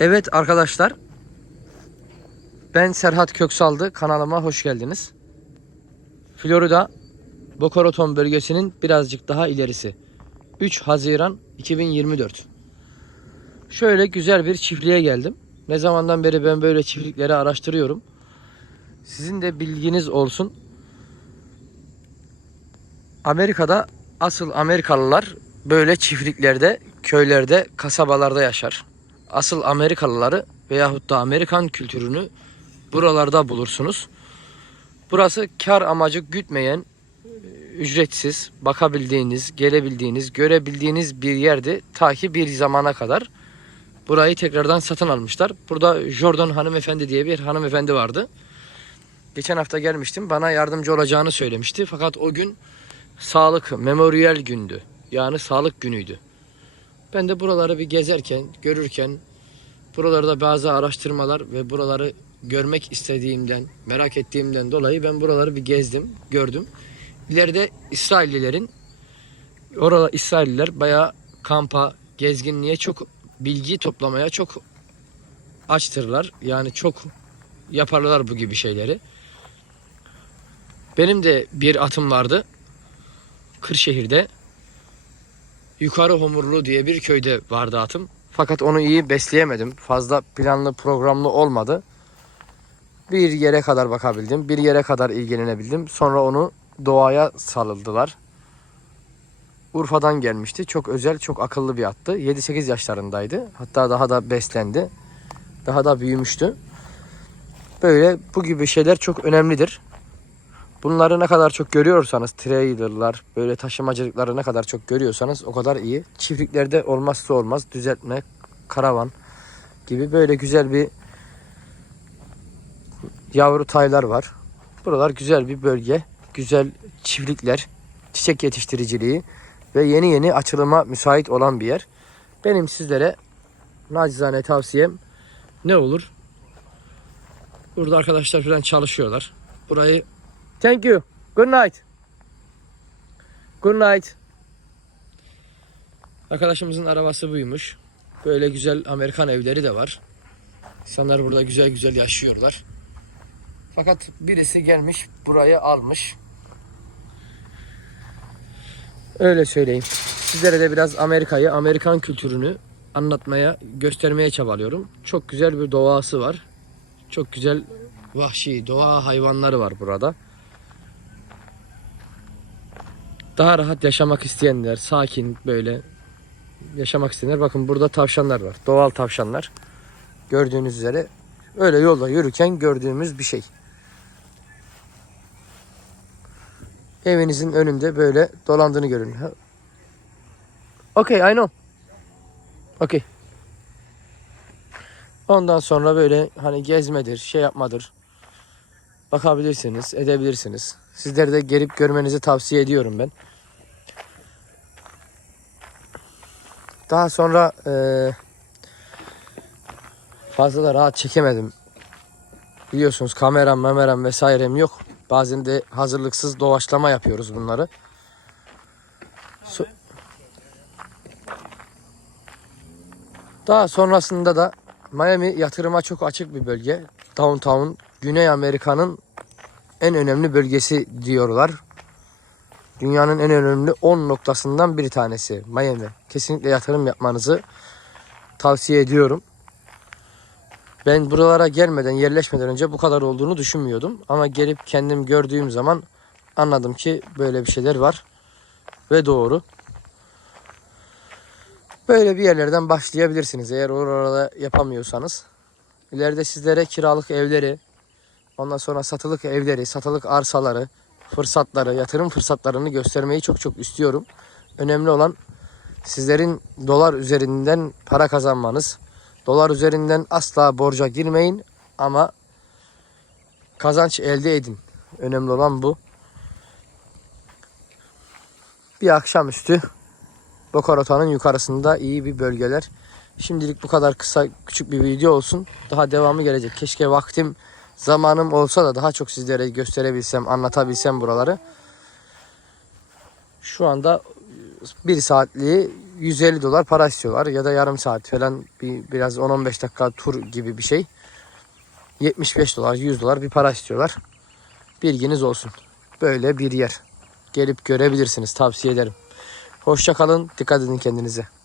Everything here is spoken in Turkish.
Evet arkadaşlar. Ben Serhat Köksaldı. Kanalıma hoş geldiniz. Florida Boca Raton bölgesinin birazcık daha ilerisi. 3 Haziran 2024. Şöyle güzel bir çiftliğe geldim. Ne zamandan beri ben böyle çiftlikleri araştırıyorum. Sizin de bilginiz olsun. Amerika'da asıl Amerikalılar böyle çiftliklerde, köylerde, kasabalarda yaşar. Asıl Amerikalıları veyahut da Amerikan kültürünü buralarda bulursunuz. Burası kar amacı gütmeyen, ücretsiz, bakabildiğiniz, gelebildiğiniz, görebildiğiniz bir yerdi. Ta ki bir zamana kadar burayı tekrardan satın almışlar. Burada Jordan hanımefendi diye bir hanımefendi vardı. Geçen hafta gelmiştim. Bana yardımcı olacağını söylemişti. Fakat o gün sağlık memorial gündü. Yani sağlık günüydü. Ben de buraları bir gezerken, görürken buralarda bazı araştırmalar ve buraları görmek istediğimden, merak ettiğimden dolayı ben buraları bir gezdim, gördüm. İleride İsraillilerin orada İsrailliler bayağı kampa, gezginliğe çok bilgi toplamaya çok açtırlar. Yani çok yaparlar bu gibi şeyleri. Benim de bir atım vardı. Kırşehir'de. Yukarı Homurlu diye bir köyde vardı atım. Fakat onu iyi besleyemedim. Fazla planlı programlı olmadı. Bir yere kadar bakabildim. Bir yere kadar ilgilenebildim. Sonra onu doğaya salıldılar. Urfa'dan gelmişti. Çok özel, çok akıllı bir attı. 7-8 yaşlarındaydı. Hatta daha da beslendi. Daha da büyümüştü. Böyle bu gibi şeyler çok önemlidir. Bunları ne kadar çok görüyorsanız, trailerlar, böyle taşımacılıkları ne kadar çok görüyorsanız o kadar iyi. Çiftliklerde olmazsa olmaz düzeltme, karavan gibi böyle güzel bir yavru taylar var. Buralar güzel bir bölge. Güzel çiftlikler, çiçek yetiştiriciliği ve yeni yeni açılıma müsait olan bir yer. Benim sizlere nacizane tavsiyem ne olur? Burada arkadaşlar falan çalışıyorlar. Burayı Thank you. Good night. Good night. Arkadaşımızın arabası buymuş. Böyle güzel Amerikan evleri de var. İnsanlar burada güzel güzel yaşıyorlar. Fakat birisi gelmiş burayı almış. Öyle söyleyeyim. Sizlere de biraz Amerika'yı, Amerikan kültürünü anlatmaya, göstermeye çabalıyorum. Çok güzel bir doğası var. Çok güzel vahşi doğa hayvanları var burada. Daha rahat yaşamak isteyenler, sakin böyle yaşamak isteyenler. Bakın burada tavşanlar var. Doğal tavşanlar. Gördüğünüz üzere öyle yolda yürürken gördüğümüz bir şey. Evinizin önünde böyle dolandığını görün. Okay, I know. Okay. Ondan sonra böyle hani gezmedir, şey yapmadır. Bakabilirsiniz, edebilirsiniz. Sizleri de gelip görmenizi tavsiye ediyorum ben. Daha sonra eee, fazla da rahat çekemedim. Biliyorsunuz kameram, memeram vesairem yok. Bazen de hazırlıksız doğaçlama yapıyoruz bunları. So- Daha sonrasında da Miami yatırıma çok açık bir bölge. Downtown, Güney Amerika'nın en önemli bölgesi diyorlar. Dünyanın en önemli 10 noktasından bir tanesi Miami. Kesinlikle yatırım yapmanızı tavsiye ediyorum. Ben buralara gelmeden, yerleşmeden önce bu kadar olduğunu düşünmüyordum. Ama gelip kendim gördüğüm zaman anladım ki böyle bir şeyler var. Ve doğru. Böyle bir yerlerden başlayabilirsiniz eğer orada yapamıyorsanız. İleride sizlere kiralık evleri, ondan sonra satılık evleri, satılık arsaları, fırsatları, yatırım fırsatlarını göstermeyi çok çok istiyorum. Önemli olan sizlerin dolar üzerinden para kazanmanız. Dolar üzerinden asla borca girmeyin ama kazanç elde edin. Önemli olan bu. Bir akşamüstü Boca Raton'un yukarısında iyi bir bölgeler. Şimdilik bu kadar kısa küçük bir video olsun. Daha devamı gelecek. Keşke vaktim zamanım olsa da daha çok sizlere gösterebilsem, anlatabilsem buraları. Şu anda bir saatliği 150 dolar para istiyorlar ya da yarım saat falan bir biraz 10-15 dakika tur gibi bir şey. 75 dolar 100 dolar bir para istiyorlar. Bilginiz olsun. Böyle bir yer. Gelip görebilirsiniz tavsiye ederim. Hoşça kalın. Dikkat edin kendinize.